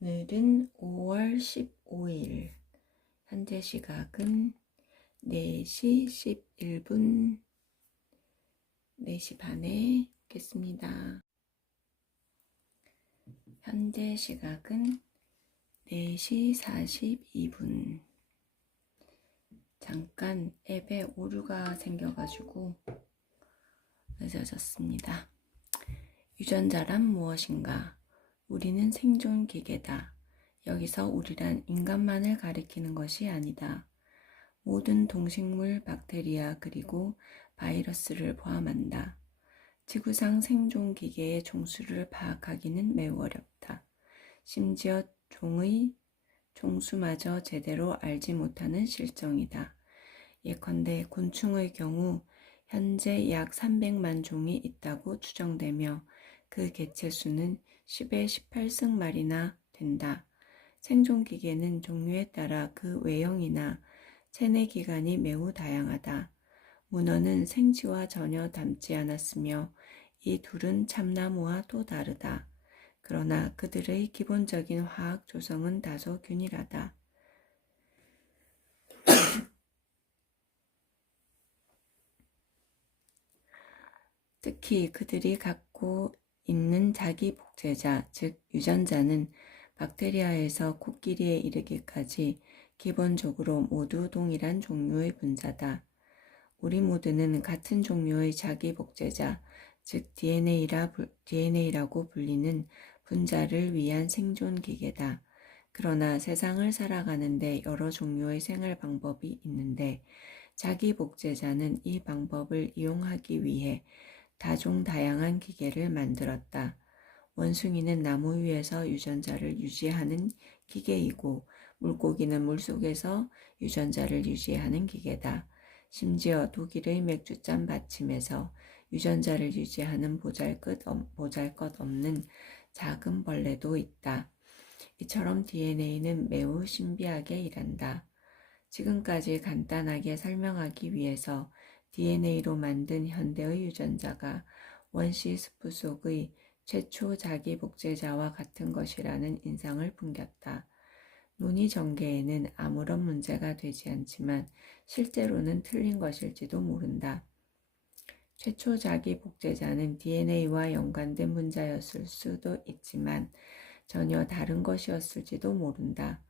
오늘은 5월 15일, 현재 시각은 4시 11분, 4시 반에 겠습니다. 현재 시각은 4시 42분. 잠깐 앱에 오류가 생겨가지고 늦어졌습니다. 유전자란 무엇인가? 우리는 생존 기계다. 여기서 우리란 인간만을 가리키는 것이 아니다. 모든 동식물, 박테리아, 그리고 바이러스를 포함한다. 지구상 생존 기계의 종수를 파악하기는 매우 어렵다. 심지어 종의 종수마저 제대로 알지 못하는 실정이다. 예컨대 곤충의 경우 현재 약 300만 종이 있다고 추정되며 그 개체수는 10의 18승말이나 된다. 생존기계는 종류에 따라 그 외형이나 체내 기관이 매우 다양하다. 문어는 생쥐와 전혀 닮지 않았으며 이 둘은 참나무와 또 다르다. 그러나 그들의 기본적인 화학 조성은 다소 균일하다. 특히 그들이 갖고 있는 자기 복제자, 즉 유전자는 박테리아에서 코끼리에 이르기까지 기본적으로 모두 동일한 종류의 분자다. 우리 모두는 같은 종류의 자기 복제자, 즉 DNA라고 불리는 분자를 위한 생존 기계다. 그러나 세상을 살아가는데 여러 종류의 생활 방법이 있는데 자기 복제자는 이 방법을 이용하기 위해 다종다양한 기계를 만들었다. 원숭이는 나무 위에서 유전자를 유지하는 기계이고 물고기는 물속에서 유전자를 유지하는 기계다. 심지어 독일의 맥주잔 받침에서 유전자를 유지하는 보잘것 없는 작은 벌레도 있다. 이처럼 DNA는 매우 신비하게 일한다. 지금까지 간단하게 설명하기 위해서 DNA로 만든 현대의 유전자가 원시 숲 속의 최초 자기 복제자와 같은 것이라는 인상을 풍겼다. 논의 전개에는 아무런 문제가 되지 않지만 실제로는 틀린 것일지도 모른다. 최초 자기 복제자는 DNA와 연관된 분자였을 수도 있지만 전혀 다른 것이었을지도 모른다.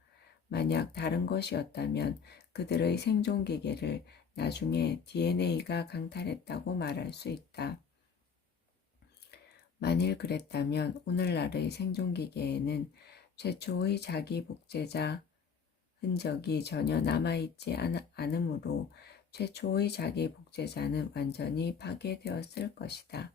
만약 다른 것이었다면 그들의 생존 기계를 나중에 DNA가 강탈했다고 말할 수 있다. 만일 그랬다면 오늘날의 생존 기계에는 최초의 자기 복제자 흔적이 전혀 남아있지 않으므로 최초의 자기 복제자는 완전히 파괴되었을 것이다.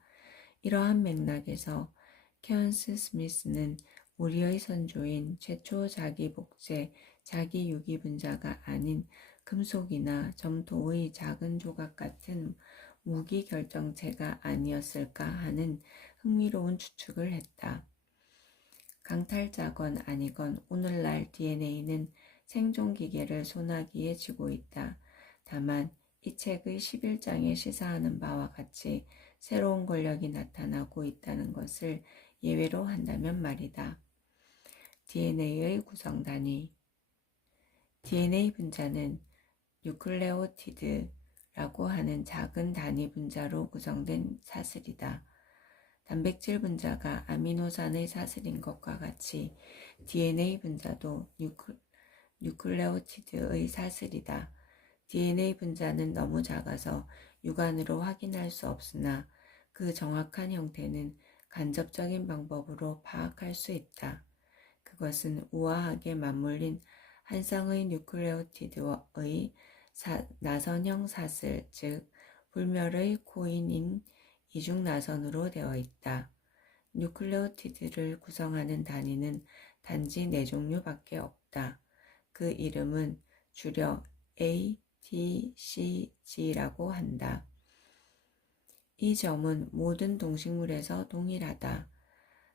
이러한 맥락에서 케언스 스미스는 우리의 선조인 최초 자기 복제, 자기 유기 분자가 아닌 금속이나 점토의 작은 조각 같은 무기 결정체가 아니었을까 하는 흥미로운 추측을 했다. 강탈자건 아니건 오늘날 DNA는 생존기계를 소나기에 쥐고 있다. 다만 이 책의 11장에 시사하는 바와 같이 새로운 권력이 나타나고 있다는 것을 예외로 한다면 말이다. DNA의 구성 단위. DNA 분자는 뉴클레오티드라고 하는 작은 단위 분자로 구성된 사슬이다. 단백질 분자가 아미노산의 사슬인 것과 같이 DNA 분자도 뉴클레오티드의 사슬이다. DNA 분자는 너무 작아서 육안으로 확인할 수 없으나 그 정확한 형태는 간접적인 방법으로 파악할 수 있다. 그것은 우아하게 맞물린 한 쌍의 뉴클레오티드의 나선형 사슬, 즉 불멸의 코인인 이중나선으로 되어 있다. 뉴클레오티드를 구성하는 단위는 단지 4종류밖에 없다. 그 이름은 줄여 A, T, C, G라고 한다. 이 점은 모든 동식물에서 동일하다.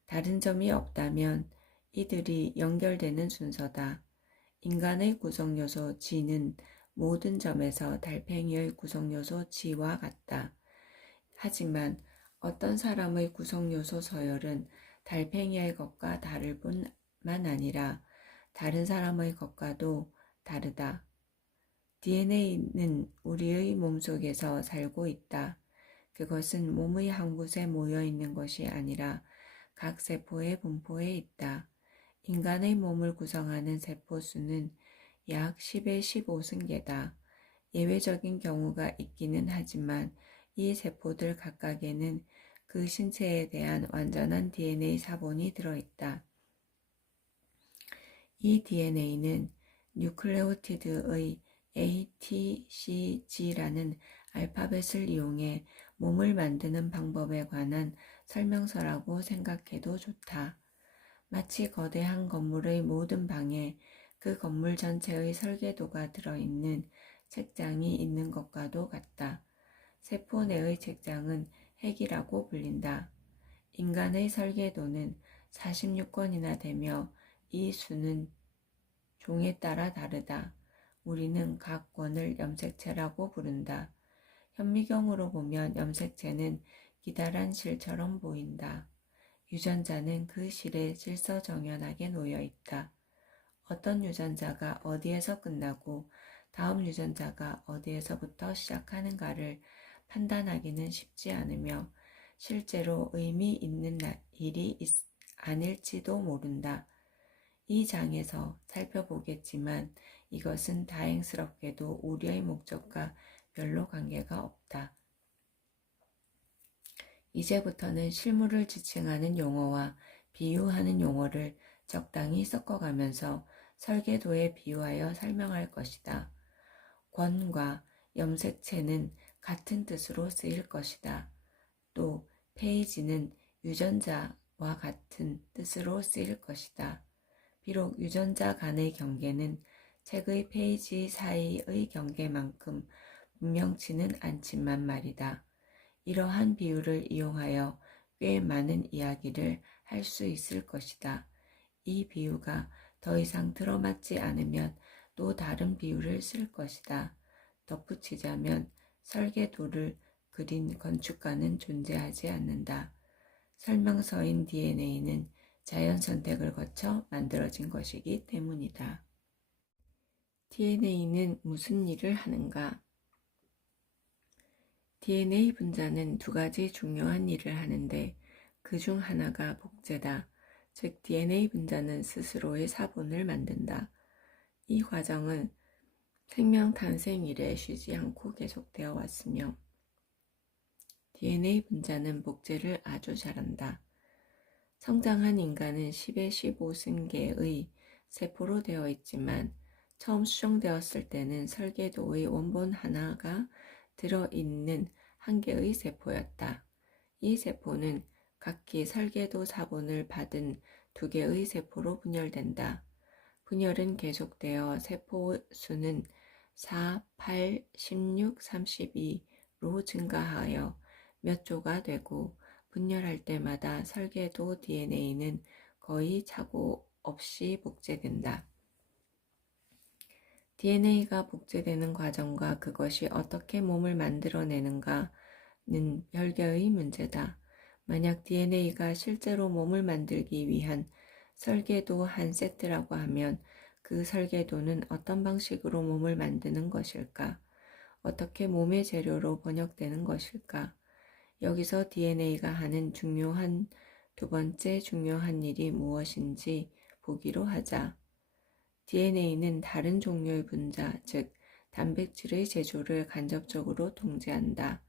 다른 점이 없다면 이들이 연결되는 순서다. 인간의 구성요소 G는 모든 점에서 달팽이의 구성요소 G와 같다. 하지만 어떤 사람의 구성요소 서열은 달팽이의 것과 다를 뿐 아니라 다른 사람의 것과도 다르다. DNA는 우리의 몸속에서 살고 있다. 그것은 몸의 한 곳에 모여 있는 것이 아니라 각 세포의 분포에 있다. 인간의 몸을 구성하는 세포 수는 약 10의 15승계다. 예외적인 경우가 있기는 하지만 이 세포들 각각에는 그 신체에 대한 완전한 DNA 사본이 들어있다. 이 DNA는 뉴클레오티드의 A, T, C, G라는 알파벳을 이용해 몸을 만드는 방법에 관한 설명서라고 생각해도 좋다. 마치 거대한 건물의 모든 방에 그 건물 전체의 설계도가 들어있는 책장이 있는 것과도 같다. 세포 내의 책장은 핵이라고 불린다. 인간의 설계도는 46권이나 되며 이 수는 종에 따라 다르다. 우리는 각 권을 염색체라고 부른다. 현미경으로 보면 염색체는 기다란 실처럼 보인다. 유전자는 그 실에 질서정연하게 놓여 있다. 어떤 유전자가 어디에서 끝나고 다음 유전자가 어디에서부터 시작하는가를 판단하기는 쉽지 않으며 실제로 의미 있는 일이 아닐지도 모른다. 이 장에서 살펴보겠지만 이것은 다행스럽게도 우리의 목적과 별로 관계가 없다. 이제부터는 실물을 지칭하는 용어와 비유하는 용어를 적당히 섞어가면서 설계도에 비유하여 설명할 것이다. 권과 염색체는 같은 뜻으로 쓰일 것이다. 또 페이지는 유전자와 같은 뜻으로 쓰일 것이다. 비록 유전자 간의 경계는 책의 페이지 사이의 경계만큼 분명치는 않지만 말이다. 이러한 비유를 이용하여 꽤 많은 이야기를 할 수 있을 것이다. 이 비유가 더 이상 들어맞지 않으면 또 다른 비유를 쓸 것이다. 덧붙이자면 설계도를 그린 건축가는 존재하지 않는다. 설명서인 DNA는 자연 선택을 거쳐 만들어진 것이기 때문이다. DNA는 무슨 일을 하는가? DNA 분자는 두 가지 중요한 일을 하는데 그 중 하나가 복제다. 즉 DNA 분자는 스스로의 사본을 만든다. 이 과정은 생명 탄생 이래 쉬지 않고 계속되어 왔으며 DNA 분자는 복제를 아주 잘한다. 성장한 인간은 10의 15승계의 세포로 되어 있지만 처음 수정되었을 때는 설계도의 원본 하나가 들어있는 한 개의 세포였다. 이 세포는 각기 설계도 사본을 받은 두 개의 세포로 분열된다. 분열은 계속되어 세포 수는 4, 8, 16, 32로 증가하여 몇 조가 되고 분열할 때마다 설계도 DNA는 거의 착오 없이 복제된다. DNA가 복제되는 과정과 그것이 어떻게 몸을 만들어내는가는 별개의 문제다. 만약 DNA가 실제로 몸을 만들기 위한 설계도 한 세트라고 하면 그 설계도는 어떤 방식으로 몸을 만드는 것일까? 어떻게 몸의 재료로 번역되는 것일까? 여기서 DNA가 하는 두 번째 중요한 일이 무엇인지 보기로 하자. DNA는 다른 종류의 분자, 즉 단백질의 제조를 간접적으로 통제한다.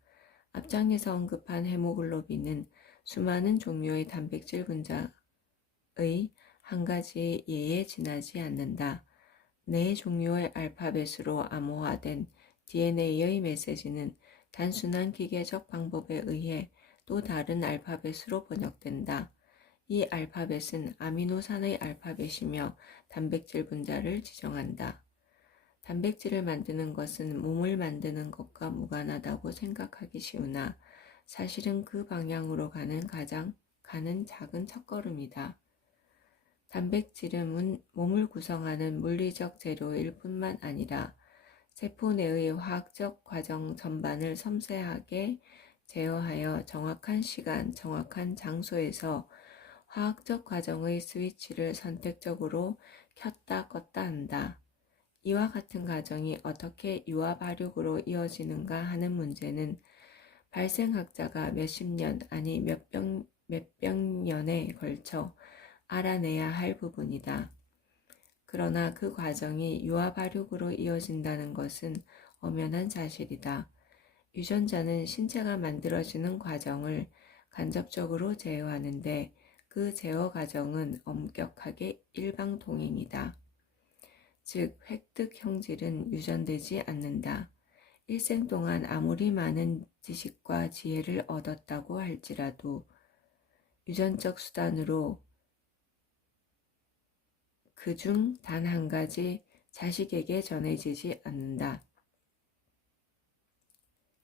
앞장에서 언급한 헤모글로빈은 수많은 종류의 단백질 분자의 한 가지 예에 지나지 않는다. 네 종류의 알파벳으로 암호화된 DNA의 메시지는 단순한 기계적 방법에 의해 또 다른 알파벳으로 번역된다. 이 알파벳은 아미노산의 알파벳이며 단백질 분자를 지정한다. 단백질을 만드는 것은 몸을 만드는 것과 무관하다고 생각하기 쉬우나 사실은 그 방향으로 가는 작은 첫걸음이다. 단백질은 몸을 구성하는 물리적 재료일 뿐만 아니라 세포 내의 화학적 과정 전반을 섬세하게 제어하여 정확한 시간, 정확한 장소에서 화학적 과정의 스위치를 선택적으로 켰다 껐다 한다. 이와 같은 과정이 어떻게 유화 발육으로 이어지는가 하는 문제는 발생학자가 몇십 년 아니 몇백 년에 걸쳐 알아내야 할 부분이다. 그러나 그 과정이 유화 발육으로 이어진다는 것은 엄연한 사실이다. 유전자는 신체가 만들어지는 과정을 간접적으로 제어하는데 그 제어 과정은 엄격하게 일방통행이다. 즉, 획득 형질은 유전되지 않는다. 일생 동안 아무리 많은 지식과 지혜를 얻었다고 할지라도 유전적 수단으로 그중 단 한 가지 자식에게 전해지지 않는다.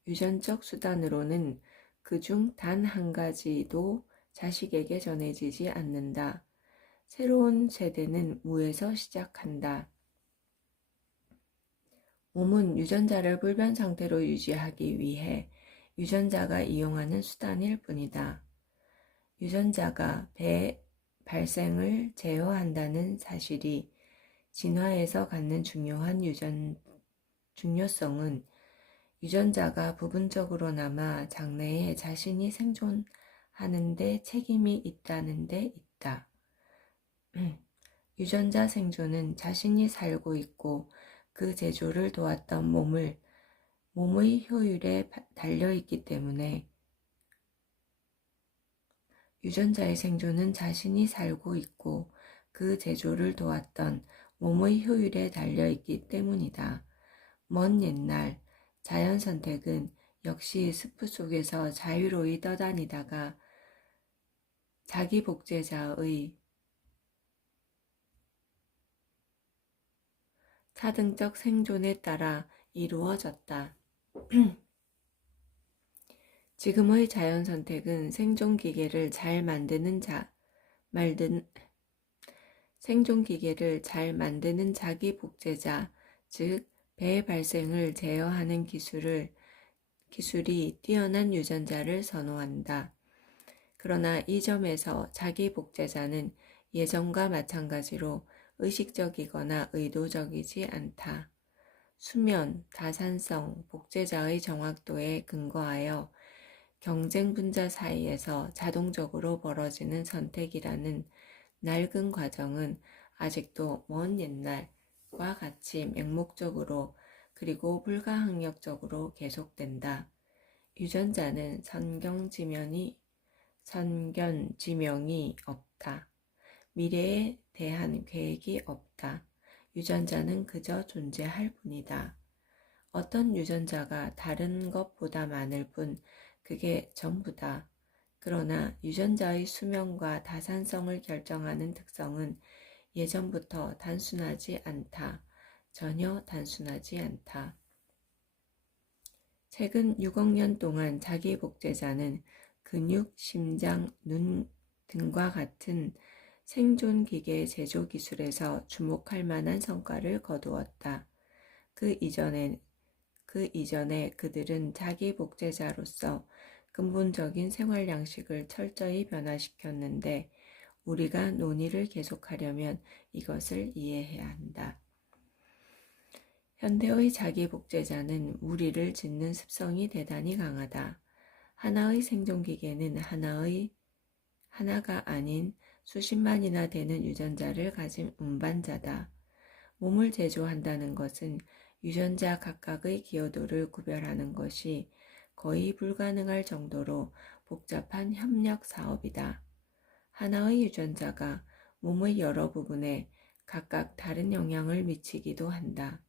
유전적 수단으로는 그중 단 한 가지도 자식에게 전해지지 않는다. 새로운 세대는 무에서 시작한다. 몸은 유전자를 불변 상태로 유지하기 위해 유전자가 이용하는 수단일 뿐이다. 유전자가 배 발생을 제어한다는 사실이 진화에서 갖는 중요성은 유전자가 부분적으로 남아 장래에 자신이 생존하는 데 책임이 있다는 데 있다. 유전자 생존은 자신이 살고 있고 그 제조를 도왔던 몸의 효율에 달려있기 때문에 유전자의 생존은 자신이 살고 있고 그 제조를 도왔던 몸의 효율에 달려있기 때문이다. 먼 옛날 자연 선택은 역시 숲 속에서 자유로이 떠다니다가 자기 복제자의 차등적 생존에 따라 이루어졌다. 지금의 자연 선택은 생존기계를 잘 만드는 자기 복제자, 즉 배 발생을 제어하는 기술이 뛰어난 유전자를 선호한다. 그러나 이 점에서 자기 복제자는 예전과 마찬가지로 의식적이거나 의도적이지 않다. 수면, 다산성, 복제자의 정확도에 근거하여 경쟁 분자 사이에서 자동적으로 벌어지는 선택이라는 낡은 과정은 아직도 먼 옛날과 같이 맹목적으로 그리고 불가항력적으로 계속된다. 유전자는 선견지명이 없다. 미래에 대한 계획이 없다. 유전자는 그저 존재할 뿐이다. 어떤 유전자가 다른 것보다 많을 뿐 그게 전부다. 그러나 유전자의 수명과 다산성을 결정하는 특성은 예전부터 단순하지 않다. 전혀 단순하지 않다. 최근 6억 년 동안 자기 복제자는 근육, 심장, 눈 등과 같은 생존기계 제조 기술에서 주목할 만한 성과를 거두었다. 그 이전에 그들은 자기 복제자로서 근본적인 생활 양식을 철저히 변화시켰는데 우리가 논의를 계속하려면 이것을 이해해야 한다. 현대의 자기 복제자는 무리를 짓는 습성이 대단히 강하다. 하나의 생존기계는 하나가 아닌 수십만이나 되는 유전자를 가진 운반자다. 몸을 제조한다는 것은 유전자 각각의 기여도를 구별하는 것이 거의 불가능할 정도로 복잡한 협력 사업이다. 하나의 유전자가 몸의 여러 부분에 각각 다른 영향을 미치기도 한다.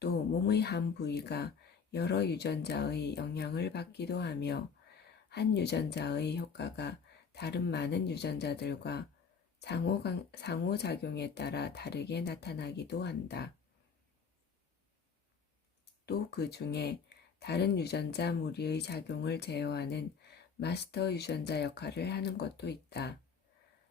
또 몸의 한 부위가 여러 유전자의 영향을 받기도 하며 한 유전자의 효과가 다른 많은 유전자들과 상호작용에 따라 다르게 나타나기도 한다. 또 그 중에 다른 유전자 무리의 작용을 제어하는 마스터 유전자 역할을 하는 것도 있다.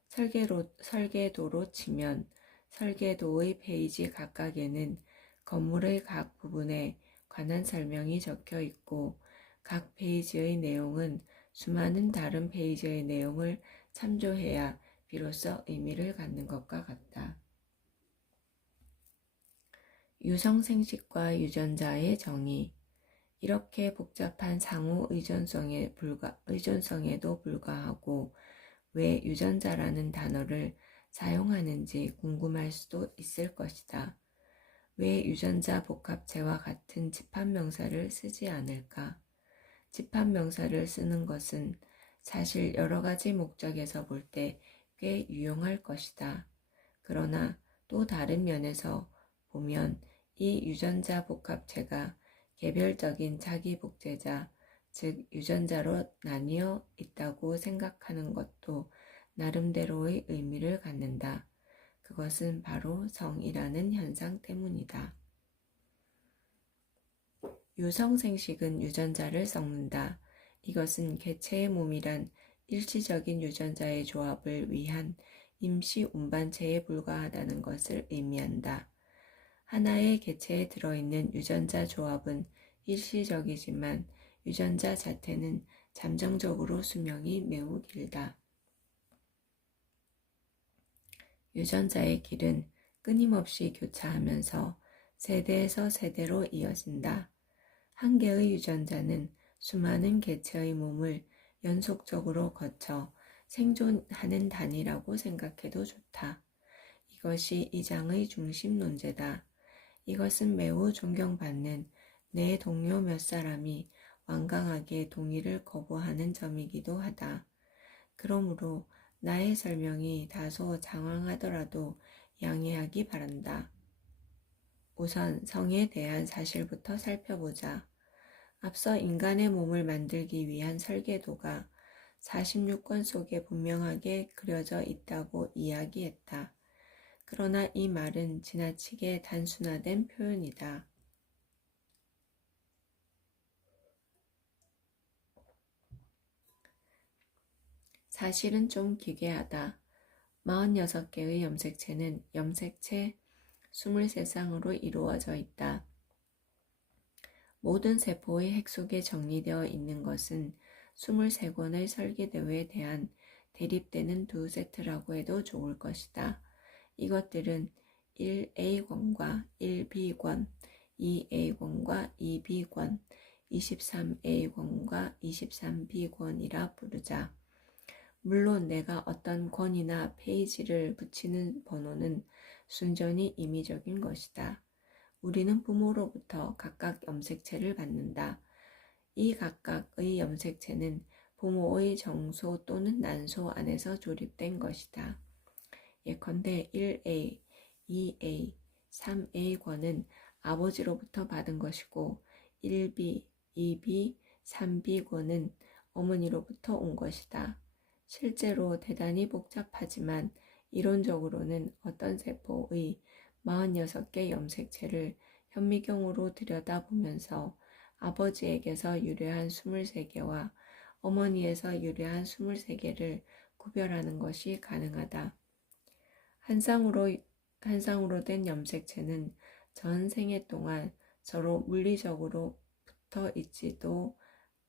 설계도로 치면 설계도의 페이지 각각에는 건물의 각 부분에 관한 설명이 적혀 있고 각 페이지의 내용은 수많은 다른 페이지의 내용을 참조해야 비로소 의미를 갖는 것과 같다. 유성생식과 유전자의 정의. 이렇게 복잡한 상호 의존성에도 불구하고 왜 유전자라는 단어를 사용하는지 궁금할 수도 있을 것이다. 왜 유전자 복합체와 같은 집합명사를 쓰지 않을까? 집합명사를 쓰는 것은 사실 여러 가지 목적에서 볼 때 꽤 유용할 것이다. 그러나 또 다른 면에서 보면 이 유전자 복합체가 개별적인 자기 복제자, 즉 유전자로 나뉘어 있다고 생각하는 것도 나름대로의 의미를 갖는다. 그것은 바로 성이라는 현상 때문이다. 유성생식은 유전자를 섞는다. 이것은 개체의 몸이란 일시적인 유전자의 조합을 위한 임시 운반체에 불과하다는 것을 의미한다. 하나의 개체에 들어있는 유전자 조합은 일시적이지만 유전자 자체는 잠정적으로 수명이 매우 길다. 유전자의 길은 끊임없이 교차하면서 세대에서 세대로 이어진다. 한 개의 유전자는 수많은 개체의 몸을 연속적으로 거쳐 생존하는 단위라고 생각해도 좋다. 이것이 이 장의 중심 논제다. 이것은 매우 존경받는 내 동료 몇 사람이 완강하게 동의를 거부하는 점이기도 하다. 그러므로 나의 설명이 다소 장황하더라도 양해하기 바란다. 우선 성에 대한 사실부터 살펴보자. 앞서 인간의 몸을 만들기 위한 설계도가 46권 속에 분명하게 그려져 있다고 이야기했다. 그러나 이 말은 지나치게 단순화된 표현이다. 사실은 좀 기괴하다. 46개의 염색체는 염색체 23쌍으로 이루어져 있다. 모든 세포의 핵 속에 정리되어 있는 것은 23권의 설계도에 대한 대립되는 두 세트라고 해도 좋을 것이다. 이것들은 1A권과 1B권, 2A권과 2B권, 23A권과 23B권이라 부르자. 물론 내가 어떤 권이나 페이지를 붙이는 번호는 순전히 임의적인 것이다. 우리는 부모로부터 각각 염색체를 받는다. 이 각각의 염색체는 부모의 정소 또는 난소 안에서 조립된 것이다. 예컨대 1A, 2A, 3A권은 아버지로부터 받은 것이고 1B, 2B, 3B권은 어머니로부터 온 것이다. 실제로 대단히 복잡하지만 이론적으로는 어떤 세포의 46개 염색체를 현미경으로 들여다보면서 아버지에게서 유래한 23개와 어머니에서 유래한 23개를 구별하는 것이 가능하다. 한 쌍으로 된 염색체는 전 생애 동안 서로 물리적으로 붙어 있지도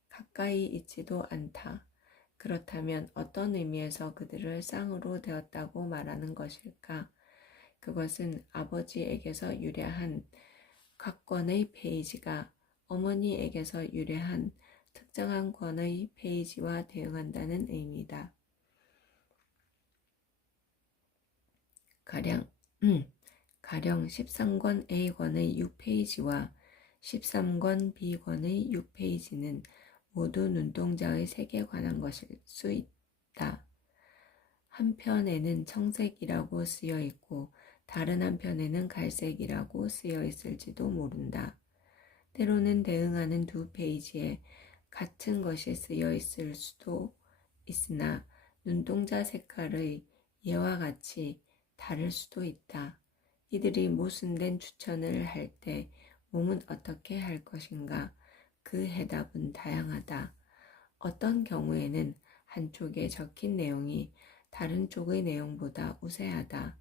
가까이 있지도 않다. 그렇다면 어떤 의미에서 그들을 쌍으로 되었다고 말하는 것일까? 그것은 아버지에게서 유래한 각 권의 페이지가 어머니에게서 유래한 특정한 권의 페이지와 대응한다는 의미다. 가령 13권 A권의 6페이지와 13권 B권의 6페이지는 모두 눈동자의 색에 관한 것일 수 있다. 한편에는 청색이라고 쓰여 있고 다른 한편에는 갈색이라고 쓰여 있을지도 모른다. 때로는 대응하는 두 페이지에 같은 것이 쓰여 있을 수도 있으나 눈동자 색깔의 예와 같이 다를 수도 있다. 이들이 모순된 추천을 할 때 몸은 어떻게 할 것인가? 그 해답은 다양하다. 어떤 경우에는 한쪽에 적힌 내용이 다른 쪽의 내용보다 우세하다.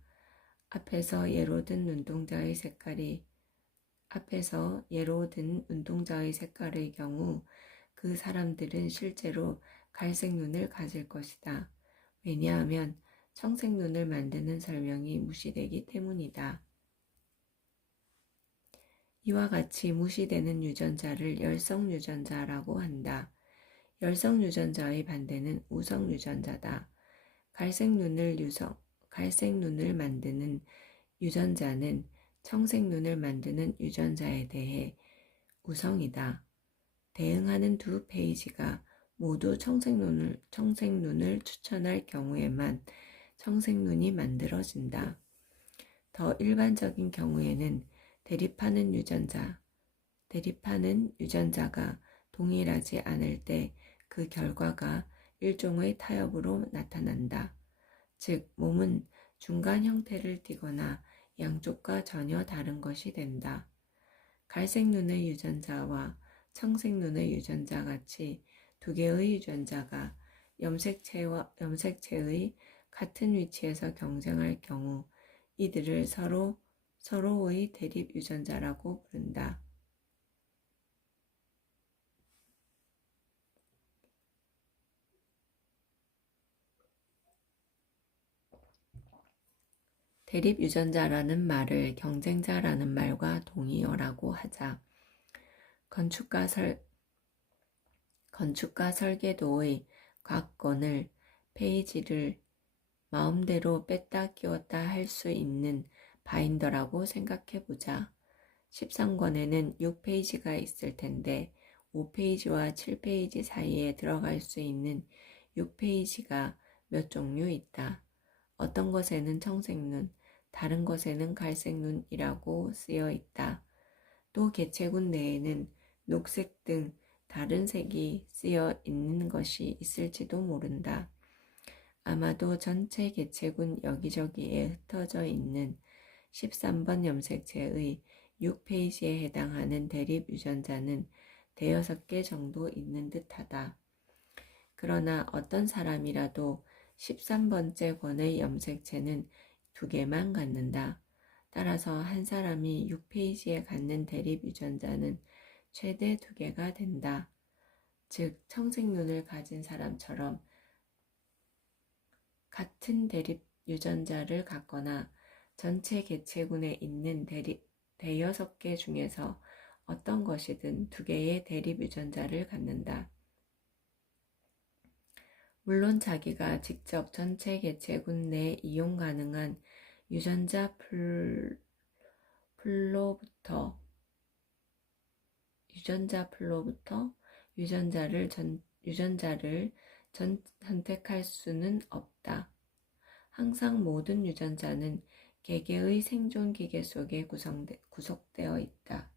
앞에서 예로 든 눈동자의 색깔의 경우 그 사람들은 실제로 갈색 눈을 가질 것이다. 왜냐하면 청색눈을 만드는 설명이 무시되기 때문이다. 이와 같이 무시되는 유전자를 열성유전자라고 한다. 열성유전자의 반대는 우성유전자다. 갈색눈을 만드는 유전자는 청색눈을 만드는 유전자에 대해 우성이다. 대응하는 두 페이지가 모두 청색눈을 추천할 경우에만 청색눈이 만들어진다. 더 일반적인 경우에는 대립하는 유전자가 동일하지 않을 때 그 결과가 일종의 타협으로 나타난다. 즉, 몸은 중간 형태를 띠거나 양쪽과 전혀 다른 것이 된다. 갈색 눈의 유전자와 청색 눈의 유전자 같이 두 개의 유전자가 염색체의 같은 위치에서 경쟁할 경우 이들을 서로의 대립 유전자라고 부른다. 대립 유전자라는 말을 경쟁자라는 말과 동의어라고 하자. 건축가 설계도의 각 권을, 페이지를 마음대로 뺐다 끼웠다 할 수 있는 바인더라고 생각해보자. 13권에는 6페이지가 있을 텐데 5페이지와 7페이지 사이에 들어갈 수 있는 6페이지가 몇 종류 있다. 어떤 것에는 청색눈, 다른 것에는 갈색눈이라고 쓰여 있다. 또 개체군 내에는 녹색 등 다른 색이 쓰여 있는 것이 있을지도 모른다. 아마도 전체 개체군 여기저기에 흩어져 있는 13번 염색체의 6페이지에 해당하는 대립 유전자는 대여섯 개 정도 있는 듯하다. 그러나 어떤 사람이라도 13번째 권의 염색체는 2개만 갖는다. 따라서 한 사람이 6페이지에 갖는 대립 유전자는 최대 2개가 된다. 즉, 청색눈을 가진 사람처럼 같은 대립 유전자를 갖거나 전체 개체군에 있는 대여섯 개 중에서 어떤 것이든 2개의 대립 유전자를 갖는다. 물론 자기가 직접 전체 개체군 내 이용 가능한 유전자 풀로부터 유전자를 선택할 수는 없다. 항상 모든 유전자는 개개의 생존 기계 속에 구속되어 있다.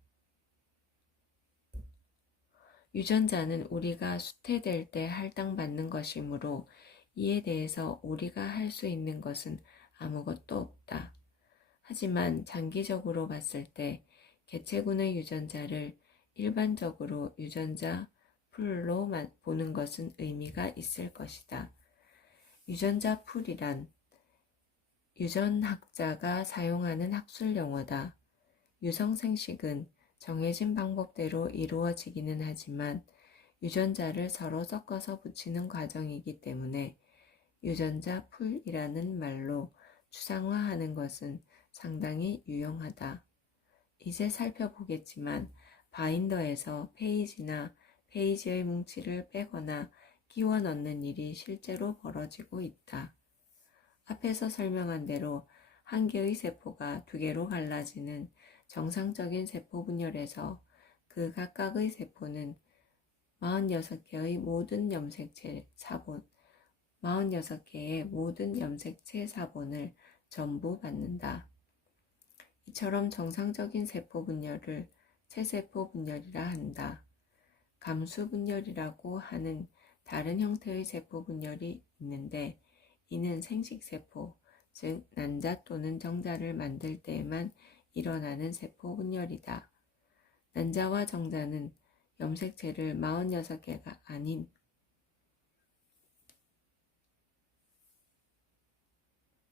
유전자는 우리가 수태될 때 할당받는 것이므로 이에 대해서 우리가 할 수 있는 것은 아무것도 없다. 하지만 장기적으로 봤을 때 개체군의 유전자를 일반적으로 유전자 풀로 보는 것은 의미가 있을 것이다. 유전자 풀이란 유전학자가 사용하는 학술 용어다. 유성생식은 정해진 방법대로 이루어지기는 하지만 유전자를 서로 섞어서 붙이는 과정이기 때문에 유전자 풀이라는 말로 추상화하는 것은 상당히 유용하다. 이제 살펴보겠지만 바인더에서 페이지나 페이지의 뭉치를 빼거나 끼워 넣는 일이 실제로 벌어지고 있다. 앞에서 설명한 대로 한 개의 세포가 2개로 갈라지는 정상적인 세포 분열에서 그 각각의 세포는 46개의 모든 염색체 사본을 전부 받는다. 이처럼 정상적인 세포 분열을 체세포 분열이라 한다. 감수 분열이라고 하는 다른 형태의 세포 분열이 있는데 이는 생식세포, 즉 난자 또는 정자를 만들 때에만 일어나는 세포 분열이다. 난자와 정자는 염색체를 46개가 아닌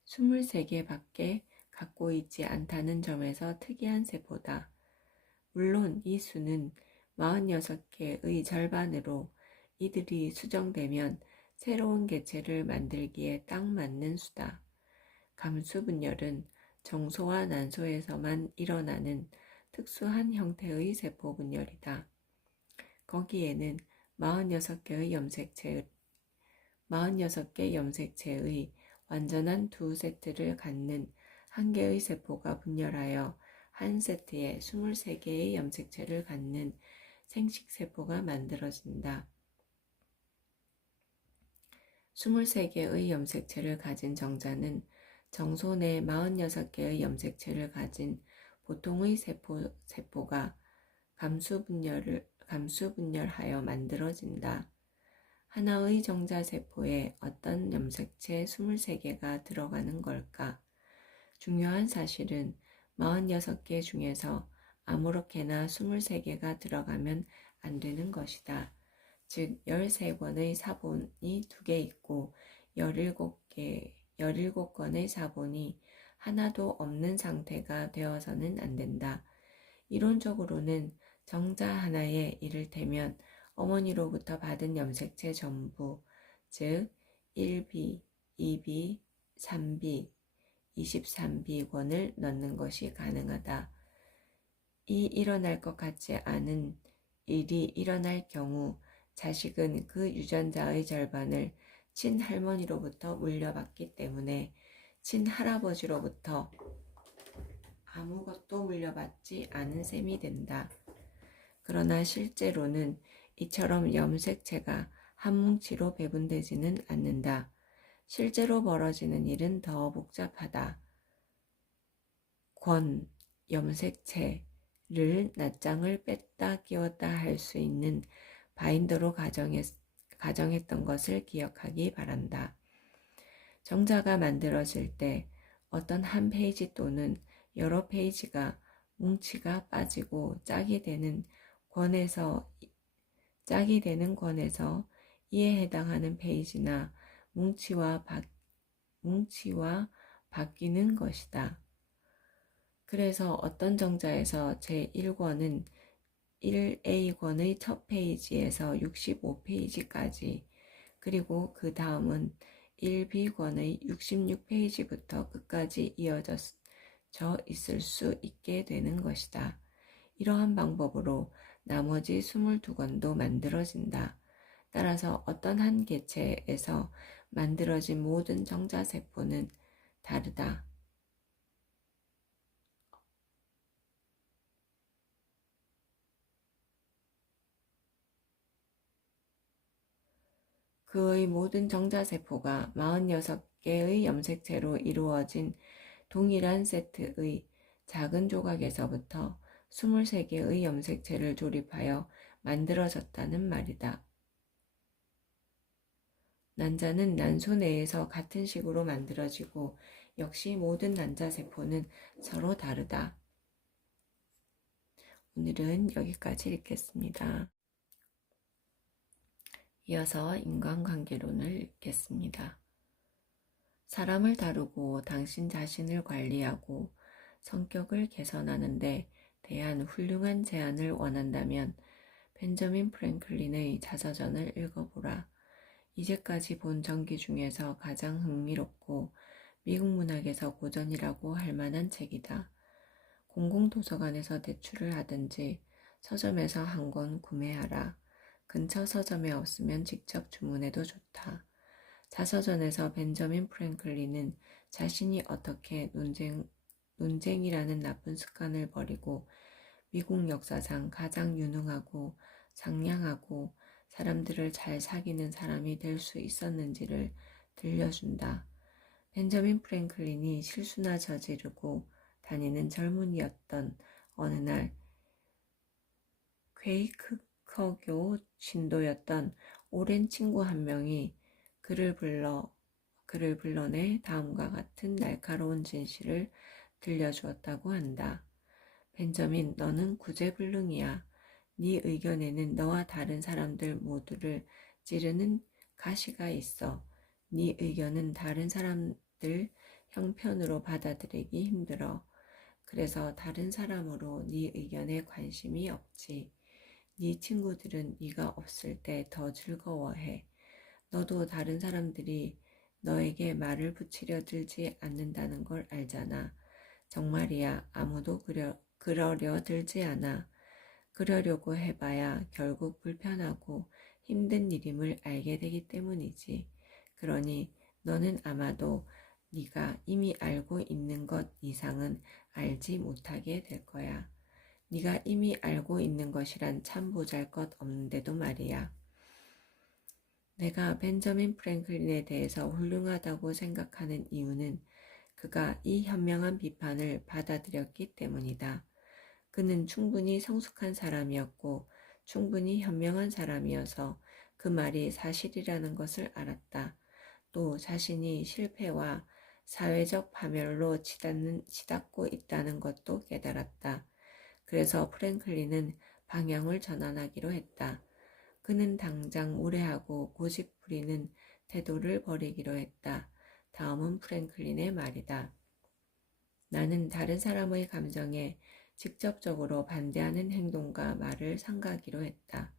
23개밖에 갖고 있지 않다는 점에서 특이한 세포다. 물론 이 수는 46개의 절반으로 이들이 수정되면 새로운 개체를 만들기에 딱 맞는 수다. 감수분열은 정소와 난소에서만 일어나는 특수한 형태의 세포분열이다. 거기에는 46개 염색체의 완전한 두 세트를 갖는 한 개의 세포가 분열하여 한 세트에 23개의 염색체를 갖는 생식세포가 만들어진다. 23개의 염색체를 가진 정자는 정소 내 46개의 염색체를 가진 보통의 세포가 감수분열하여 만들어진다. 하나의 정자세포에 어떤 염색체 23개가 들어가는 걸까? 중요한 사실은 46개 중에서 아무렇게나 23개가 들어가면 안 되는 것이다. 즉 13권의 사본이 2개 있고 17건의 사본이 하나도 없는 상태가 되어서는 안 된다. 이론적으로는 정자 하나에 이를테면 어머니로부터 받은 염색체 전부, 즉 1B, 2B, 3B, 23B권을 넣는 것이 가능하다. 이 일어날 것 같지 않은 일이 일어날 경우 자식은 그 유전자의 절반을 친할머니로부터 물려받기 때문에 친할아버지로부터 아무것도 물려받지 않은 셈이 된다. 그러나 실제로는 이처럼 염색체가 한 뭉치로 배분되지는 않는다. 실제로 벌어지는 일은 더 복잡하다. 염색체를 낱장을 뺐다 끼웠다 할 수 있는 바인더로 가정했던 것을 기억하기 바란다. 정자가 만들어질 때 어떤 한 페이지 또는 여러 페이지가 뭉치가 빠지고 짝이 되는 권에서 이에 해당하는 페이지나 뭉치와 바뀌는 것이다. 그래서 어떤 정자에서 제1권은 1A권의 첫 페이지에서 65페이지까지 그리고 그 다음은 1B권의 66페이지부터 끝까지 이어져 있을 수 있게 되는 것이다. 이러한 방법으로 나머지 22권도 만들어진다. 따라서 어떤 한 개체에서 만들어진 모든 정자세포는 다르다. 그의 모든 정자세포가 46개의 염색체로 이루어진 동일한 세트의 작은 조각에서부터 23개의 염색체를 조립하여 만들어졌다는 말이다. 난자는 난소 내에서 같은 식으로 만들어지고 역시 모든 난자세포는 서로 다르다. 오늘은 여기까지 읽겠습니다. 이어서 인간관계론을 읽겠습니다. 사람을 다루고 당신 자신을 관리하고 성격을 개선하는 데 대한 훌륭한 제안을 원한다면 벤저민 프랭클린의 자서전을 읽어보라. 이제까지 본 전기 중에서 가장 흥미롭고 미국 문학에서 고전이라고 할 만한 책이다. 공공도서관에서 대출을 하든지 서점에서 한 권 구매하라. 근처 서점에 없으면 직접 주문해도 좋다. 자서전에서 벤저민 프랭클린은 자신이 어떻게 논쟁이라는 나쁜 습관을 버리고 미국 역사상 가장 유능하고 상냥하고 사람들을 잘 사귀는 사람이 될 수 있었는지를 들려준다. 벤저민 프랭클린이 실수나 저지르고 다니는 젊은이였던 어느 날 퀘이커교 신도였던 오랜 친구 한 명이 그를 불러내 다음과 같은 날카로운 진실을 들려주었다고 한다. 벤저민, 너는 구제불능이야. 네 의견에는 너와 다른 사람들 모두를 찌르는 가시가 있어. 네 의견은 다른 사람들 형편으로 받아들이기 힘들어. 그래서 다른 사람으로 네 의견에 관심이 없지. 네 친구들은 네가 없을 때 더 즐거워해. 너도 다른 사람들이 너에게 말을 붙이려 들지 않는다는 걸 알잖아. 정말이야. 아무도 그러려 들지 않아. 그러려고 해봐야 결국 불편하고 힘든 일임을 알게 되기 때문이지. 그러니 너는 아마도 네가 이미 알고 있는 것 이상은 알지 못하게 될 거야. 네가 이미 알고 있는 것이란 참 보잘것없는데도 말이야. 내가 벤저민 프랭클린에 대해서 훌륭하다고 생각하는 이유는 그가 이 현명한 비판을 받아들였기 때문이다. 그는 충분히 성숙한 사람이었고 충분히 현명한 사람이어서 그 말이 사실이라는 것을 알았다. 또 자신이 실패와 사회적 파멸로 치닫고 있다는 것도 깨달았다. 그래서 프랭클린은 방향을 전환하기로 했다. 그는 당장 무례하고 고집 부리는 태도를 버리기로 했다. 다음은 프랭클린의 말이다. 나는 다른 사람의 감정에 직접적으로 반대하는 행동과 말을 삼가기로 했다.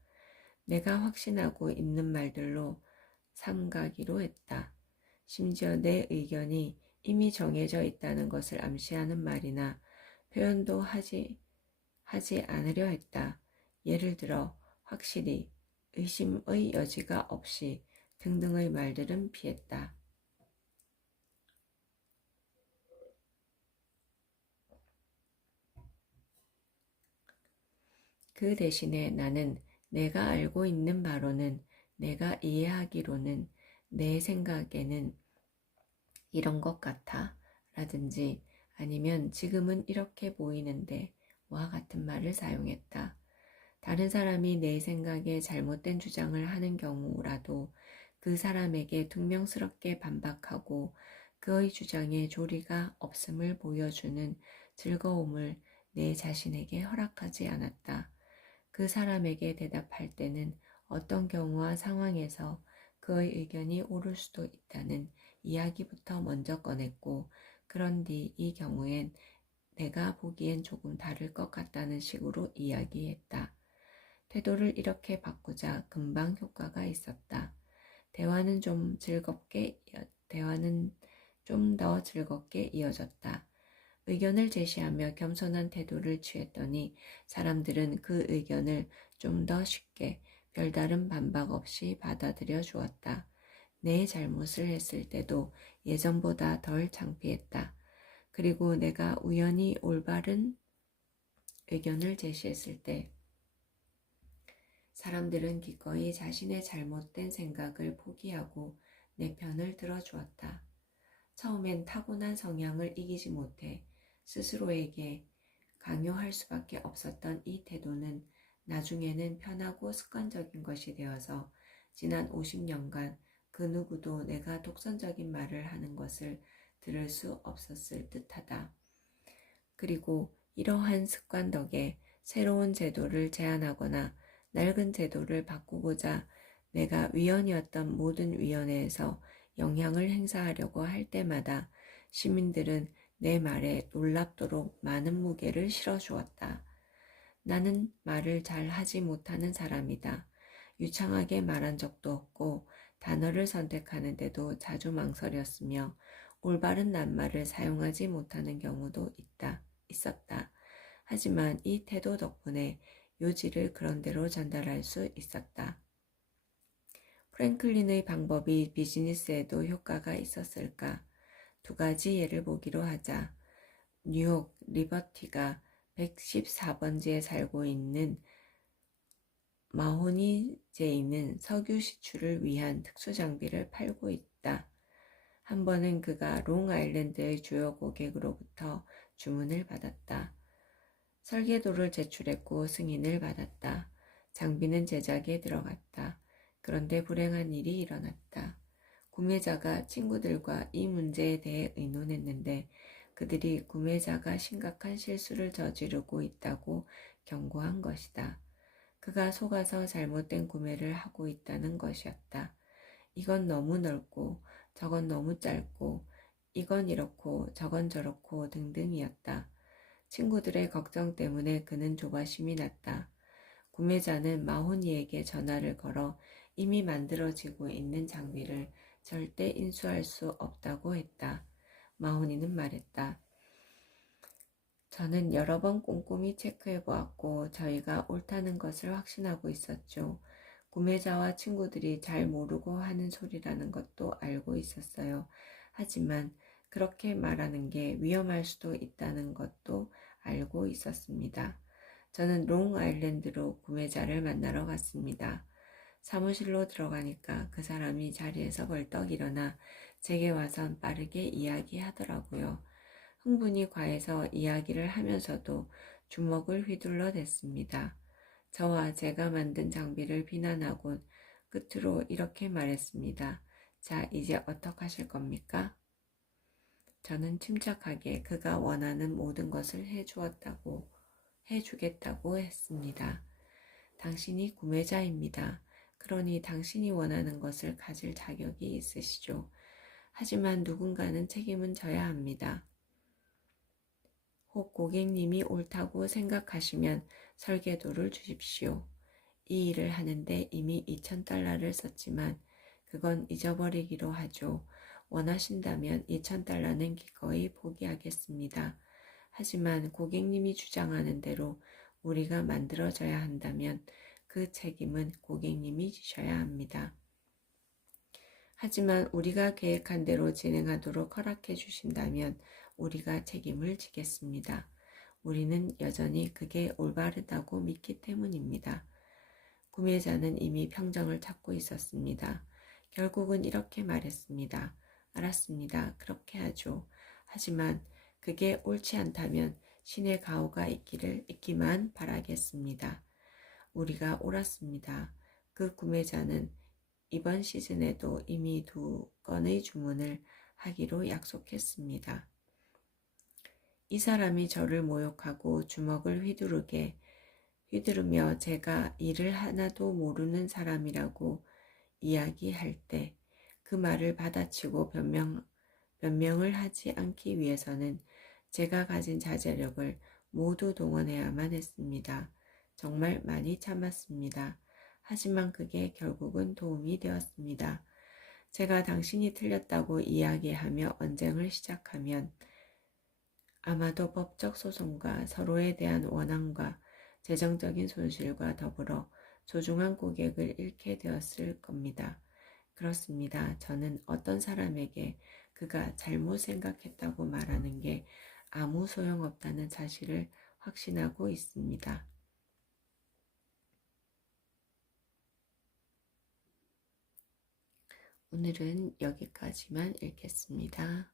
내가 확신하고 있는 말들로 삼가기로 했다. 심지어 내 의견이 이미 정해져 있다는 것을 암시하는 말이나 표현도 하지 않으려 했다. 예를 들어 확실히, 의심의 여지가 없이 등등의 말들은 피했다. 그 대신에 나는 내가 알고 있는 바로는, 내가 이해하기로는, 내 생각에는 이런 것 같아 라든지 아니면 지금은 이렇게 보이는데 와 같은 말을 사용했다. 다른 사람이 내 생각에 잘못된 주장을 하는 경우라도 그 사람에게 퉁명스럽게 반박하고 그의 주장에 조리가 없음을 보여주는 즐거움을 내 자신에게 허락하지 않았다. 그 사람에게 대답할 때는 어떤 경우와 상황에서 그의 의견이 옳을 수도 있다는 이야기부터 먼저 꺼냈고, 그런 뒤 이 경우엔 내가 보기엔 조금 다를 것 같다는 식으로 이야기했다. 태도를 이렇게 바꾸자 금방 효과가 있었다. 대화는 좀 더 즐겁게 이어졌다. 의견을 제시하며 겸손한 태도를 취했더니 사람들은 그 의견을 좀 더 쉽게 별다른 반박 없이 받아들여 주었다. 내 잘못을 했을 때도 예전보다 덜 창피했다. 그리고 내가 우연히 올바른 의견을 제시했을 때 사람들은 기꺼이 자신의 잘못된 생각을 포기하고 내 편을 들어주었다. 처음엔 타고난 성향을 이기지 못해 스스로에게 강요할 수밖에 없었던 이 태도는 나중에는 편하고 습관적인 것이 되어서 지난 50년간 그 누구도 내가 독선적인 말을 하는 것을 들을 수 없었을 듯하다. 그리고 이러한 습관 덕에 새로운 제도를 제안하거나 낡은 제도를 바꾸고자 내가 위원이었던 모든 위원회에서 영향을 행사하려고 할 때마다 시민들은 내 말에 놀랍도록 많은 무게를 실어주었다. 나는 말을 잘 하지 못하는 사람이다. 유창하게 말한 적도 없고 단어를 선택하는데도 자주 망설였으며 올바른 낱말을 사용하지 못하는 경우도 있었다. 하지만 이 태도 덕분에 요지를 그런대로 전달할 수 있었다. 프랭클린의 방법이 비즈니스에도 효과가 있었을까? 두 가지 예를 보기로 하자. 뉴욕 리버티가 114번지에 살고 있는 마호니 제이는 석유 시출을 위한 특수 장비를 팔고 있다. 한 번은 그가 롱아일랜드의 주요 고객으로부터 주문을 받았다. 설계도를 제출했고 승인을 받았다. 장비는 제작에 들어갔다. 그런데 불행한 일이 일어났다. 구매자가 친구들과 이 문제에 대해 의논했는데 그들이 구매자가 심각한 실수를 저지르고 있다고 경고한 것이다. 그가 속아서 잘못된 구매를 하고 있다는 것이었다. 이건 너무 넓고 저건 너무 짧고 이건 이렇고 저건 저렇고 등등이었다. 친구들의 걱정 때문에 그는 조바심이 났다. 구매자는 마호니에게 전화를 걸어 이미 만들어지고 있는 장비를 절대 인수할 수 없다고 했다. 마호니는 말했다. 저는 여러 번 꼼꼼히 체크해 보았고 저희가 옳다는 것을 확신하고 있었죠. 구매자와 친구들이 잘 모르고 하는 소리라는 것도 알고 있었어요. 하지만 그렇게 말하는 게 위험할 수도 있다는 것도 알고 있었습니다. 저는 롱아일랜드로 구매자를 만나러 갔습니다. 사무실로 들어가니까 그 사람이 자리에서 벌떡 일어나 제게 와선 빠르게 이야기하더라고요. 흥분이 과해서 이야기를 하면서도 주먹을 휘둘러 댔습니다. 저와 제가 만든 장비를 비난하곤 끝으로 이렇게 말했습니다. 자, 이제 어떡하실 겁니까? 저는 침착하게 그가 원하는 모든 것을 해주겠다고 했습니다. 당신이 구매자입니다. 그러니 당신이 원하는 것을 가질 자격이 있으시죠. 하지만 누군가는 책임은 져야 합니다. 혹 고객님이 옳다고 생각하시면 설계도를 주십시오. 이 일을 하는데 이미 $2,000를 썼지만 그건 잊어버리기로 하죠. 원하신다면 $2,000는 기꺼이 포기하겠습니다. 하지만 고객님이 주장하는 대로 우리가 만들어져야 한다면 그 책임은 고객님이 지셔야 합니다. 하지만 우리가 계획한 대로 진행하도록 허락해 주신다면 우리가 책임을 지겠습니다. 우리는 여전히 그게 올바르다고 믿기 때문입니다. 구매자는 이미 평정을 찾고 있었습니다. 결국은 이렇게 말했습니다. 알았습니다. 그렇게 하죠. 하지만 그게 옳지 않다면 신의 가호가 있기만 바라겠습니다. 우리가 옳았습니다. 그 구매자는 이번 시즌에도 이미 2건의 주문을 하기로 약속했습니다. 이 사람이 저를 모욕하고 주먹을 휘두르며 제가 일을 하나도 모르는 사람이라고 이야기할 때 그 말을 받아치고 변명을 하지 않기 위해서는 제가 가진 자제력을 모두 동원해야만 했습니다. 정말 많이 참았습니다. 하지만 그게 결국은 도움이 되었습니다. 제가 당신이 틀렸다고 이야기하며 언쟁을 시작하면 아마도 법적 소송과 서로에 대한 원한과 재정적인 손실과 더불어 소중한 고객을 잃게 되었을 겁니다. 그렇습니다. 저는 어떤 사람에게 그가 잘못 생각했다고 말하는 게 아무 소용없다는 사실을 확신하고 있습니다. 오늘은 여기까지만 읽겠습니다.